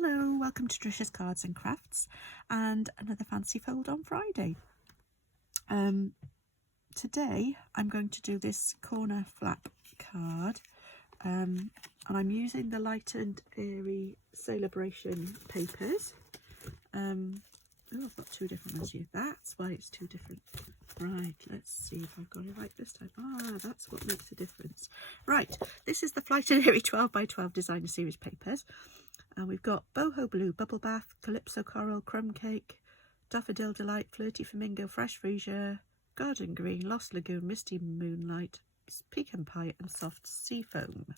Hello, welcome to Trisha's Cards and Crafts and another fancy fold on Friday. Today I'm going to do this corner flap card and I'm using the light and airy saleabration papers. Oh, I've got two different ones here. That's why it's two different. Right, let's see if I've got it right this time. That's what makes a difference. Right, this is the Flight and Airy 12 by 12 designer series papers. And we've got Boho Blue, Bubble Bath, Calypso Coral, Crumb Cake, Daffodil Delight, Flirty Flamingo, Fresh Freesia, Garden Green, Lost Lagoon, Misty Moonlight, Pecan Pie and Soft Sea Foam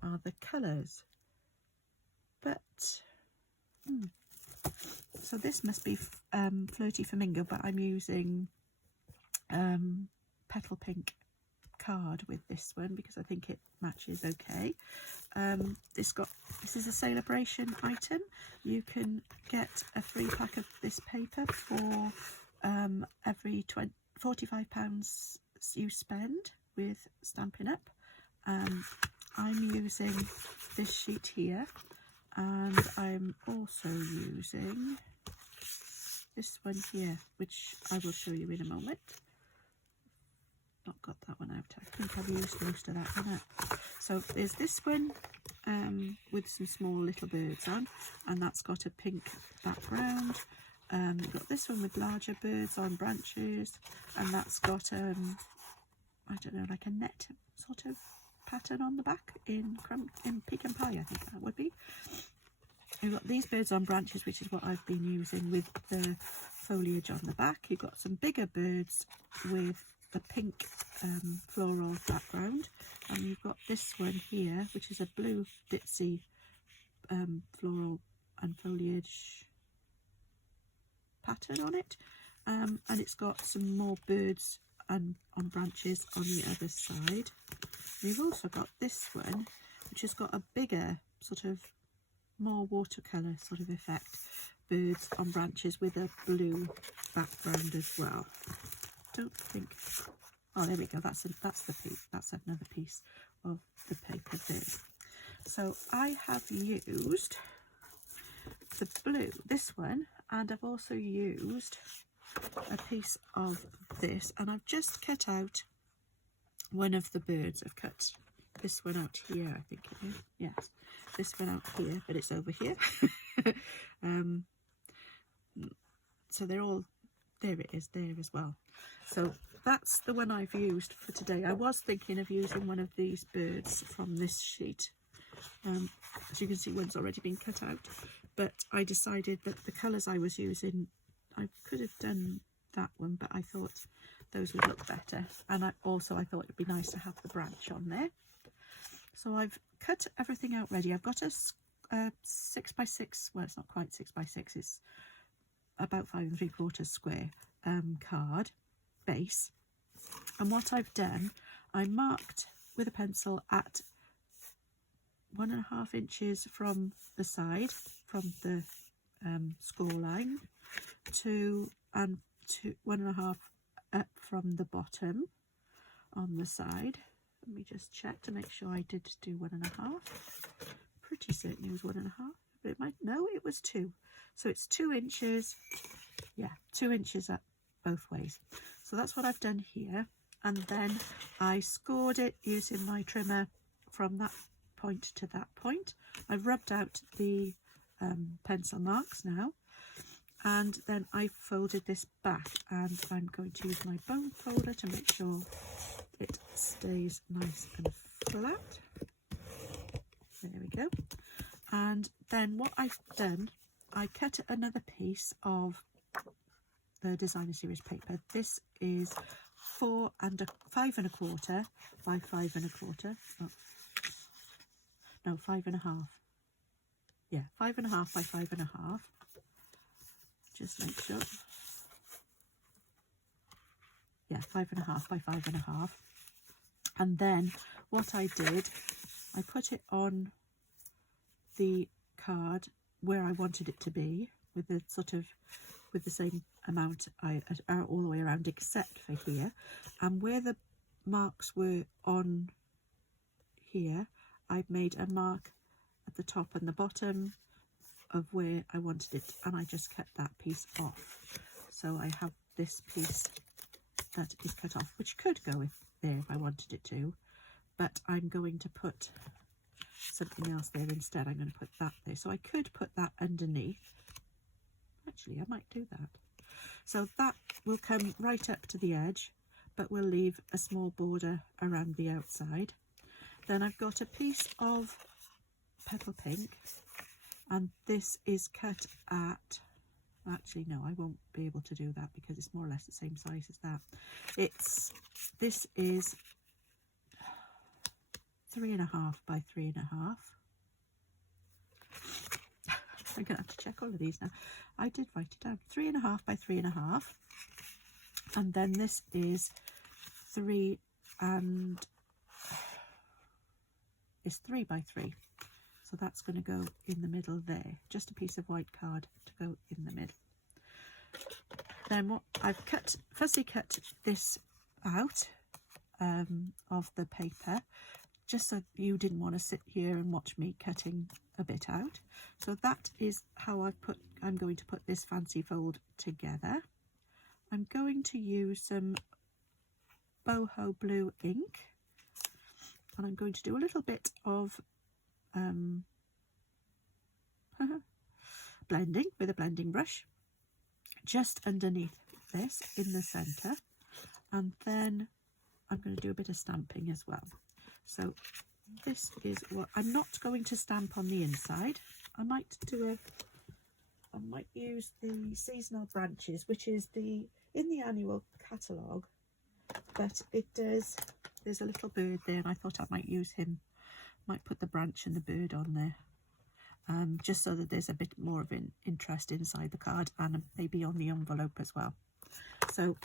are the colours. But, so this must be Flirty Flamingo, but I'm using Petal Pink card with this one because I think it matches okay. This is a saleabration item. You can get a free pack of this paper for every £45 you spend with Stampin' Up. I'm using this sheet here, and I'm also using this one here, which I will show you in a moment. Not got that one out. I think I've used most of that one up. So there's this one with some small little birds on, and that's got a pink background. We've got this one with larger birds on branches, and that's got I don't know, like a net sort of pattern on the back in Pecan Pie, I think that would be. We've got these birds on branches, which is what I've been using with the foliage on the back. You've got some bigger birds with the pink floral background, and you've got this one here, which is a blue ditzy floral and foliage pattern on it, and it's got some more birds on branches on the other side. We've also got this one, which has got a bigger sort of more watercolour sort of effect, birds on branches with a blue background as well. Don't think, oh there we go, that's the piece, that's another piece of the paper there. So I have used the blue, this one, and I've also used a piece of this, and I've just cut out one of the birds. I've cut this one out here, I think it is, yes, this one out here, but it's over here. So they're all, there it is there as well. So that's the one I've used for today. I was thinking of using one of these birds from this sheet. As you can see, one's already been cut out, but I decided that the colours I was using, I could have done that one, but I thought those would look better, and I thought it'd be nice to have the branch on there. So I've cut everything out ready. I've got a 6x6, well, it's not quite 6x6, it's about 5 3/4 square card base, and what I've done, I marked with a pencil at 1.5 inches from the side, from the score line, to 1.5 up from the bottom on the side. Let me just check to make sure I did do 1.5. Pretty certain it was 1.5, but it might, no, it was 2. So it's 2 inches, yeah, 2 inches up both ways. So that's what I've done here, and then I scored it using my trimmer from that point to that point. I've rubbed out the pencil marks now, and then I folded this back, and I'm going to use my bone folder to make sure it stays nice and flat. There we go. And then what I've done, I cut another piece of the designer series paper. This is 5 1/4 by 5 1/4. Oh, no, 5 1/2. Yeah, 5 1/2 by 5 1/2. Just make sure. Yeah, 5 1/2 by 5 1/2. And then what I did, I put it on the card where I wanted it to be, with the sort of, with the same amount all the way around except for here, and where the marks were on here, I've made a mark at the top and the bottom of where I wanted it, and I just cut that piece off. So I have this piece that is cut off, which could go there if I wanted it to, but I'm going to put something else there instead. I'm going to put that there. So I could put that underneath. Actually, I might do that. So that will come right up to the edge, but we'll leave a small border around the outside. Then I've got a piece of petal pink, and this is cut at, actually no, I won't be able to do that because it's more or less the same size as that. This is 3.5 by 3.5. I'm gonna have to check all of these now. I did write it down. 3.5 by 3.5, and then this is 3 by 3. So that's going to go in the middle there. Just a piece of white card to go in the middle. Then what I've firstly cut this out of the paper, just so you didn't want to sit here and watch me cutting a bit out. So that is how I'm going to put this fancy fold together. I'm going to use some boho blue ink, and I'm going to do a little bit of blending with a blending brush just underneath this in the center, and then I'm going to do a bit of stamping as well. So this is what I'm not going to stamp on the inside. I might use the seasonal branches, which is in the annual catalogue, but there's a little bird there, and I thought I might use him. Might put the branch and the bird on there, just so that there's a bit more of an interest inside the card, and maybe on the envelope as well. So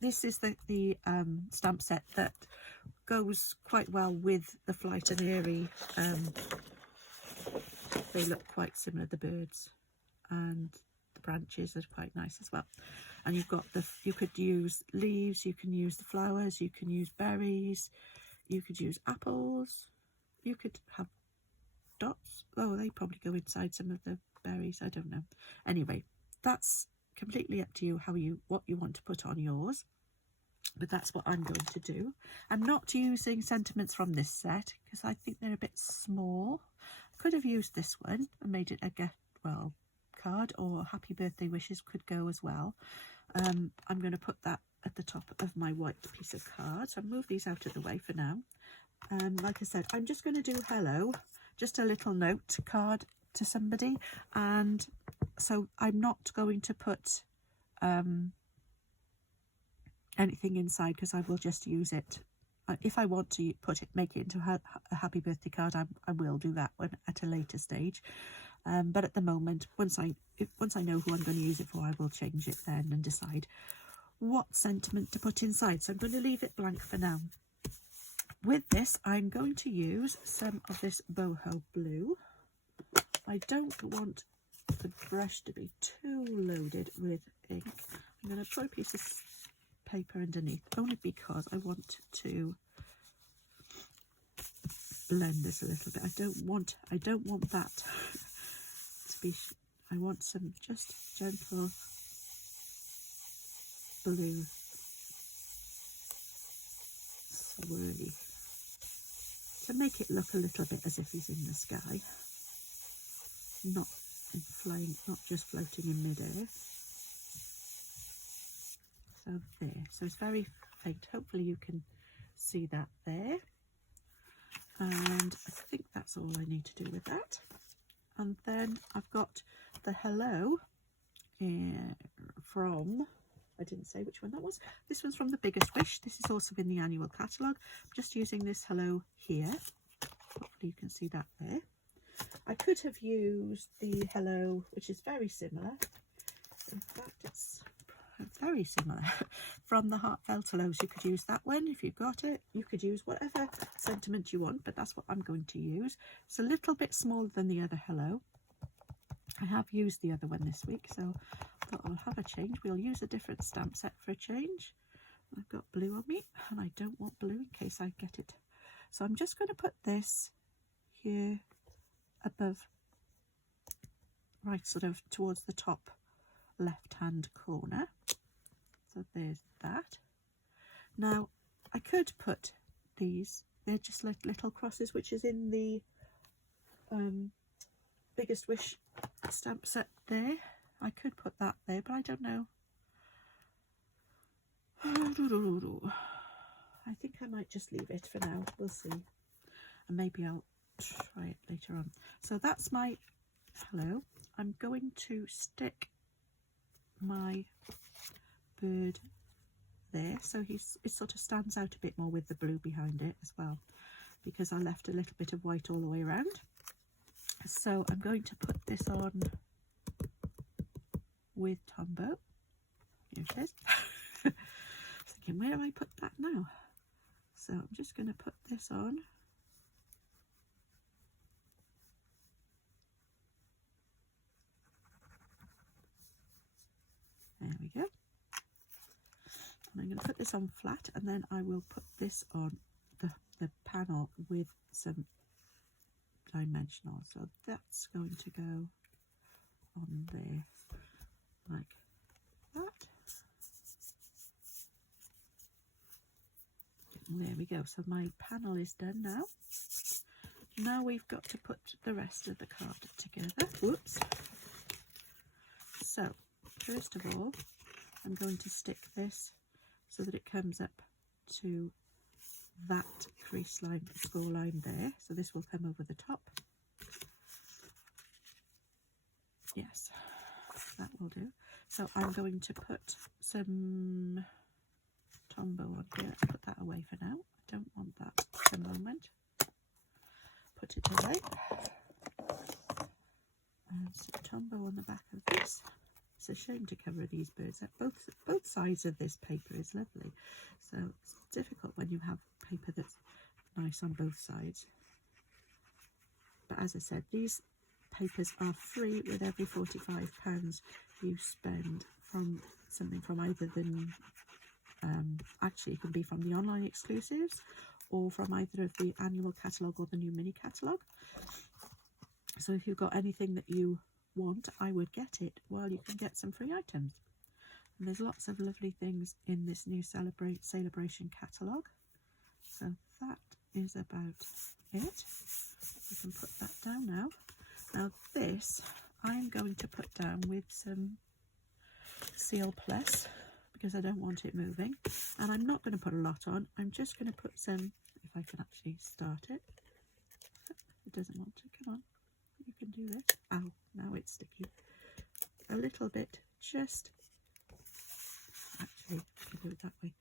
this is the stamp set that goes quite well with the Flight and Airy. They look quite similar, the birds, and the branches are quite nice as well. And you've got you could use leaves, you can use the flowers, you can use berries, you could use apples, you could have dots. Oh, they probably go inside some of the berries, I don't know. Anyway, that's completely up to you what you want to put on yours, but that's what I'm going to do. I'm not using sentiments from this set because I think they're a bit small. I could have used this one and made it a get well card, or happy birthday wishes could go as well. I'm going to put that at the top of my white piece of card, so I'll move these out of the way for now. Like I said, I'm just going to do hello, just a little note card to somebody, and so I'm not going to put anything inside because I will just use it. If I want to make it into a happy birthday card, I will do that one at a later stage. But at the moment, once I know who I'm going to use it for, I will change it then and decide what sentiment to put inside. So I'm going to leave it blank for now. With this, I'm going to use some of this boho blue. I don't want the brush to be too loaded with ink. I'm going to put a piece of paper underneath, only because I want to blend this a little bit. I don't want that to be. I want some just gentle blue swirly to make it look a little bit as if he's in the sky, not just floating in midair. So there, so it's very faint. Hopefully you can see that there. And I think that's all I need to do with that. And then I've got the hello from, I didn't say which one that was. This one's from The Biggest Wish. This is also in the annual catalogue. I'm just using this hello here. Hopefully you can see that there. I could have used the hello, which is very similar. In fact, it's very similar from the Heartfelt Hellos. You could use that one if you've got it. You could use whatever sentiment you want, but that's what I'm going to use. It's a little bit smaller than the other hello. I have used the other one this week, so I thought I'll have a change. We'll use a different stamp set for a change. I've got blue on me, and I don't want blue in case I get it. So I'm just going to put this here above right sort of towards the top left hand corner. So there's that. Now I could put these, they're just like little crosses, which is in the Biggest Wish stamp set there. I could put that there, but I don't know. I think I might just leave it for now. We'll see. And maybe I'll try it later on. So that's my hello. I'm going to stick my bird there, so it sort of stands out a bit more with the blue behind it as well, because I left a little bit of white all the way around. So I'm going to put this on with Tombow. Here it is. Thinking, where do I put that now? So I'm just going to put this on. There we go. And I'm going to put this on flat, and then I will put this on the panel with some dimensional. So that's going to go on there like that. There we go. So my panel is done now. Now we've got to put the rest of the card together. Whoops. So first of all, I'm going to stick this so that it comes up to that crease line, score line there. So this will come over the top. Yes, that will do. So I'm going to put some Tombow on here. Let's put that away for now. I don't want that at the moment. Put it away. And some Tombow on the back of this. It's a shame to cover these birds up. Both sides of this paper is lovely. So it's difficult when you have paper that's nice on both sides. But as I said, these papers are free with every £45 you spend from something from either the actually it can be from the online exclusives or from either of the annual catalogue or the new mini catalogue. So if you've got anything that you want, I would get it while you can get some free items. And there's lots of lovely things in this new saleabration catalogue. So that is about it. I can put that down now. Now this I'm going to put down with some Seal Plus because I don't want it moving, and I'm not going to put a lot on. I'm just going to put some, if I can actually start it. It doesn't want to. Come on, you can do this. Ow, now it's sticky. A little bit, just actually do it that way,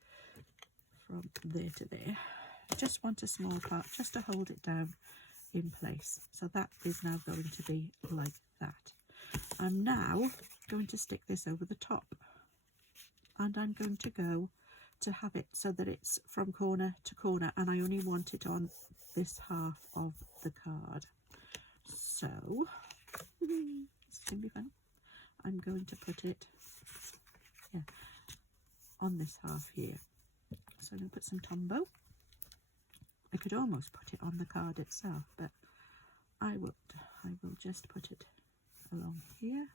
from there to there. Just want a small part just to hold it down in place. So that is now going to be like that. I'm now going to stick this over the top, and I'm going to go to have it so that it's from corner to corner, and I only want it on this half of the card. So it's going to be fun. I'm going to put it on this half here. So I'm going to put some Tombow. I could almost put it on the card itself, but I will just put it along here.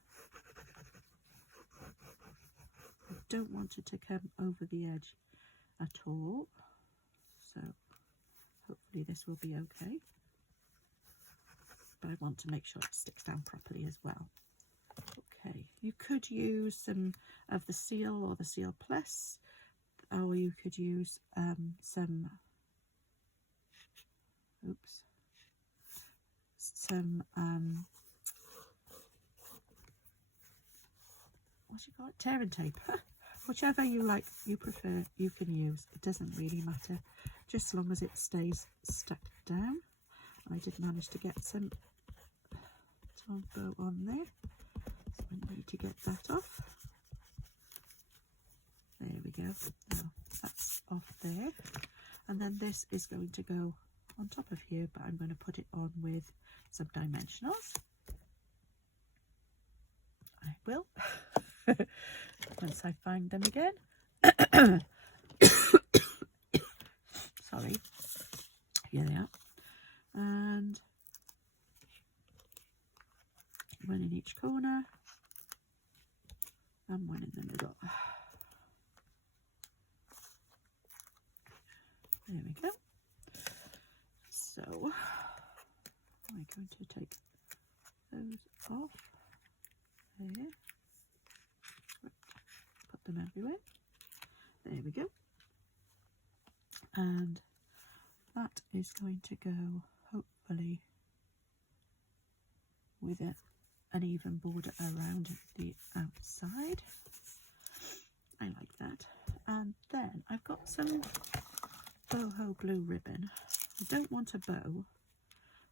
I don't want it to come over the edge at all, so hopefully this will be okay. But I want to make sure it sticks down properly as well. Okay, you could use some of the Seal or the Seal Plus, or you could use some what do you call it, tear and tape. Whichever you prefer, you can use. It doesn't really matter, just as long as it stays stuck down. I did manage to get some Tombow on there, so I need to get that off. There we go. Now that's off there, and then this is going to go on top of here, but I'm going to put it on with some dimensionals. I will once I find them again. Sorry, here they are, and one in each corner. There we go. So I'm going to take those off there. Put them everywhere. There we go. And that is going to go hopefully with an even border around the outside. I like that. And then I've got some boho blue ribbon. I don't want a bow,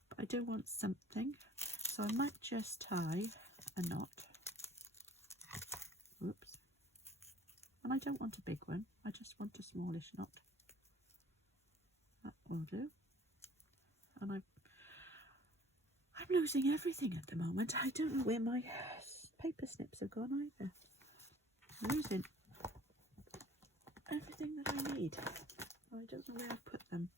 but I do want something. So I might just tie a knot. Whoops. And I don't want a big one. I just want a smallish knot. That will do. And I'm losing everything at the moment. I don't know where my paper snips have gone either. I'm losing everything that I need. I don't know where I've put them.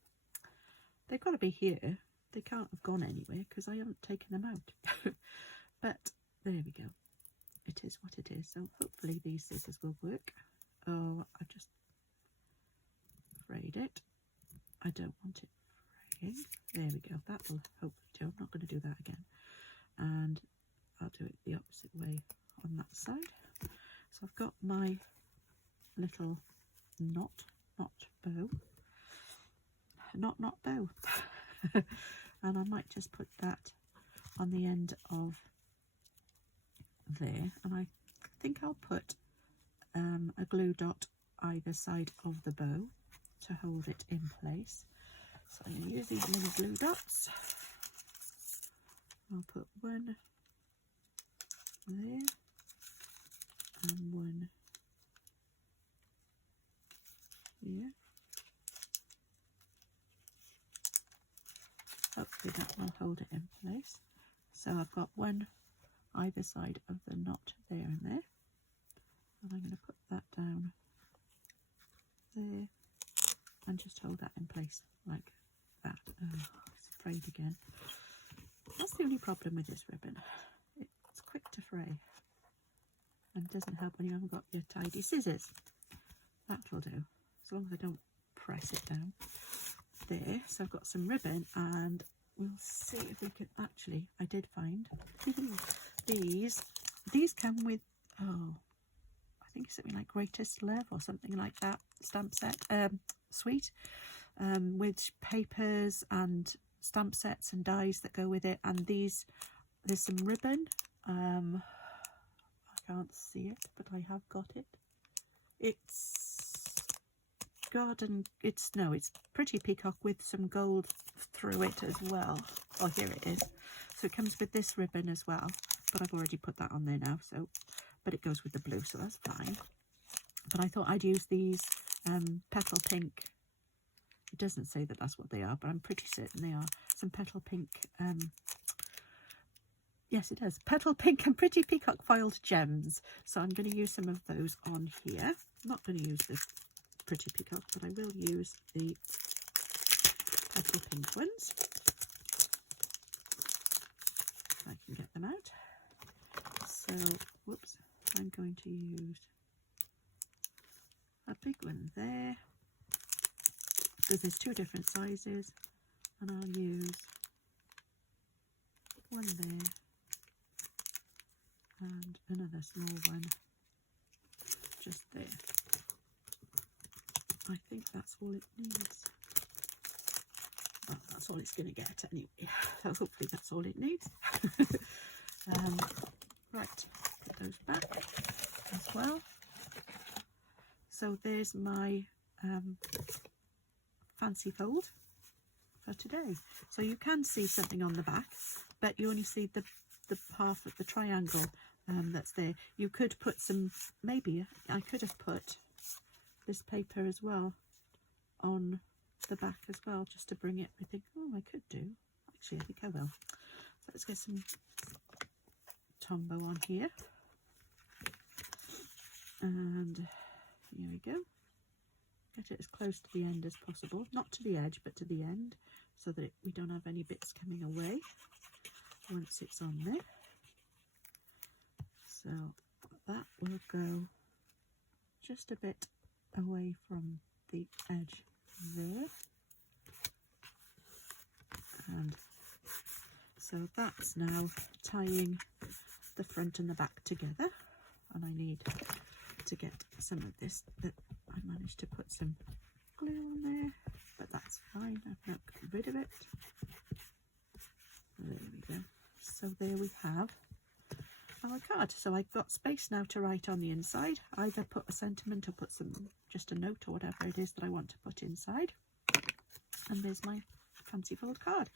They've got to be here. They can't have gone anywhere because I haven't taken them out. But there we go. It is what it is. So hopefully these scissors will work. Oh, I just frayed it. I don't want it fraying. There we go. That will hopefully do. I'm not going to do that again. And I'll do it the opposite way on that side. So I've got my little knot bow. Not bow. And I might just put that on the end of there. And I think I'll put a glue dot either side of the bow to hold it in place. So I'm going to use these little glue dots. I'll put one there and one here. Hopefully that will hold it in place. So I've got one either side of the knot there and there. And I'm going to put that down there and just hold that in place like that. Oh, it's frayed again. That's the only problem with this ribbon. It's quick to fray. And it doesn't help when you haven't got your tidy scissors. That'll do. As long as I don't press it down. There. So I've got some ribbon and we'll see if we can actually, I did find these come with, oh, I think it's something like Greatest Love or something like that, stamp set, suite, with papers and stamp sets and dies that go with it. And there's some ribbon, I can't see it, but I have got it. It's it's Pretty Peacock with some gold through it as well. Oh, here it is. So it comes with this ribbon as well, but I've already put that on there now, so, but it goes with the blue, so that's fine. But I thought I'd use these petal pink. It doesn't say that that's what they are, but I'm pretty certain they are some petal pink. Yes, it does. Petal pink and Pretty Peacock foiled gems. So I'm going to use some of those on here. I'm not going to use the Pretty Peacock, but I will use the petal pink ones. If I can get them out. So, whoops, I'm going to use a big one there, because there's two different sizes, and I'll use one there and another small one just there. I think that's all it needs. Well, that's all it's going to get anyway. So hopefully that's all it needs. Right, put those back as well. So there's my fancy fold for today. So you can see something on the back, but you only see the half of the triangle that's there. You could put some, maybe I could have put this paper as well on the back as well, just to bring everything. Oh, I could do. Actually, I think I will. So let's get some Tombow on here. And here we go. Get it as close to the end as possible. Not to the edge, but to the end, so that we don't have any bits coming away once it's on there. So that will go just a bit away from the edge there. And so that's now tying the front and the back together, and I need to get some of this that I managed to put some glue on there, but that's fine. I've not got rid of it. There we go. So there we have our card. So I've got space now to write on the inside, either put a sentiment or put just a note or whatever it is that I want to put inside. And there's my fancy fold card.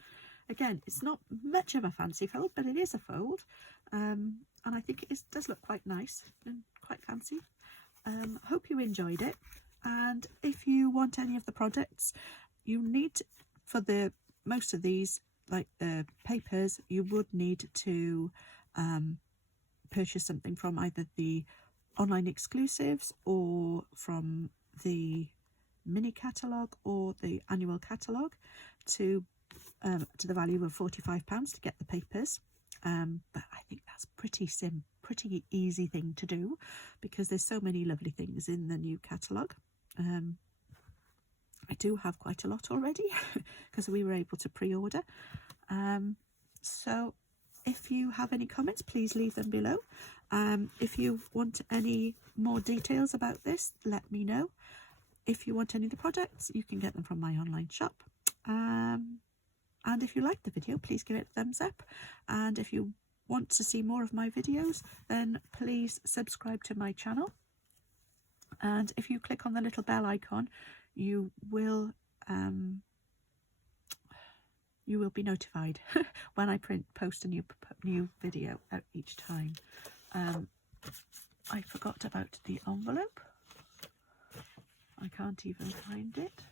Again, it's not much of a fancy fold, but it is a fold, and I think it does look quite nice and quite fancy. Hope you enjoyed it, and if you want any of the products, you need for most of these, like the papers, you would need to purchase something from either the online exclusives or from the mini catalogue or the annual catalogue to the value of £45 to get the papers. But I think that's pretty easy thing to do, because there's so many lovely things in the new catalogue. I do have quite a lot already because we were able to pre-order. So if you have any comments, please leave them below. If you want any more details about this, let me know. If you want any of the products, you can get them from my online shop. And if you like the video, please give it a thumbs up. And if you want to see more of my videos, then please subscribe to my channel. And if you click on the little bell icon, you will be notified when I post a new video out each time. I forgot about the envelope. I can't even find it.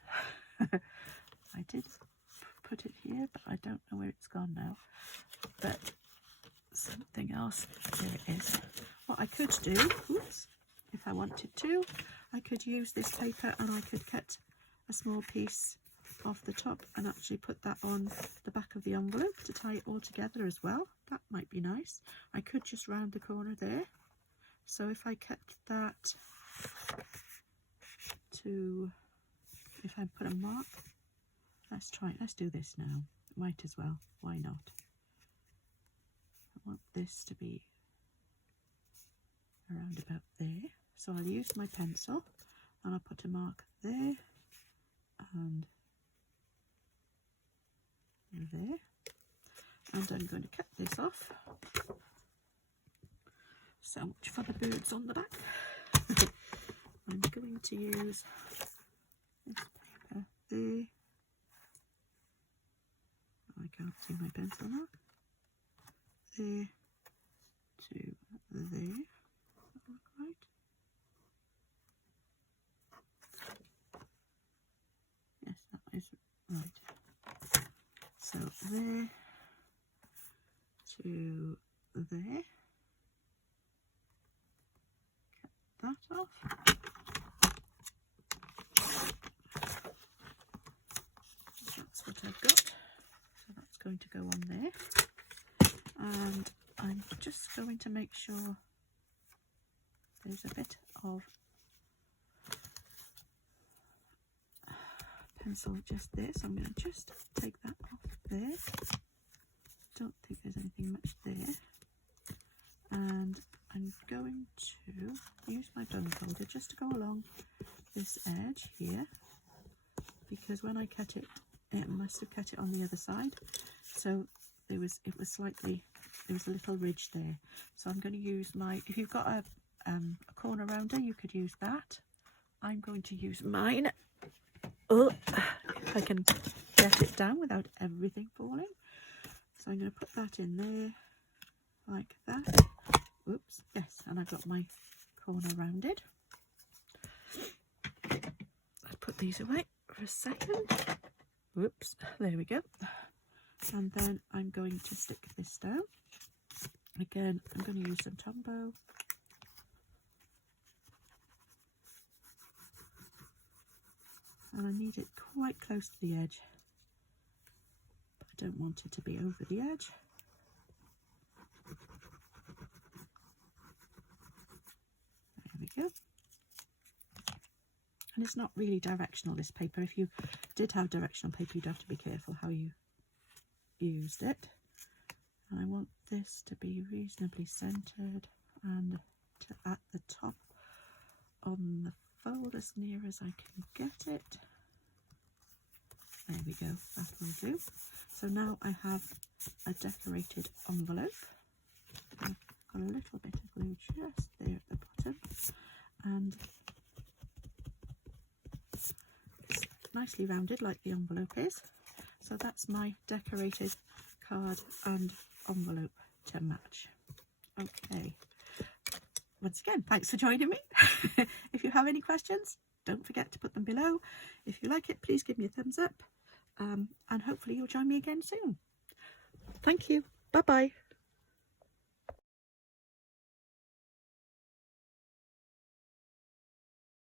I did put it here, but I don't know where it's gone now. But something else, there it is. What I could do, oops, if I wanted to, I could use this paper and I could cut a small piece off the top and actually put that on the back of the envelope to tie it all together as well. That might be nice. I could just round the corner there. So if I cut that to, if I put a mark, let's do this now. Might as well, why not? I want this to be around about there. So I'll use my pencil and I'll put a mark there and there. And I'm going to cut this off. So much for the birds on the back. I'm going to use this paper there. I can't see my pencil mark. There to there. Does that look right? Yes, that is right. So there to there. Cut that off. That's what I've got. So that's going to go on there. And I'm just going to make sure there's a bit of pencil just there. So I'm going to just take that off there. Don't think there's anything much there. And I'm going to use my done folder just to go along this edge here, because when I cut it, it must have cut it on the other side, so it was a little ridge there. So I'm going to use if you've got a corner rounder, you could use that. I'm going to use mine. Oh, if I can get it down without everything falling. So I'm going to put that in there like that. Oops, yes, and I've got my corner rounded. I'll put these away for a second. Whoops, there we go. And then I'm going to stick this down. Again, I'm going to use some Tombow. And I need it quite close to the edge, but I don't want it to be over the edge. There we go. and it's not really directional, this paper. If you did have directional paper, you'd have to be careful how you used it. And I want this to be reasonably centered and to at the top on the fold as near as I can get it. There we go, that will do. So now I have a decorated envelope. I've got a little bit of glue just there at the bottom, and it's nicely rounded like the envelope is. So that's my decorated card and envelope to match. Okay, once again, thanks for joining me. If you have any questions, don't forget to put them below. If you like it, please give me a thumbs up, and hopefully you'll join me again soon. Thank you. Bye bye.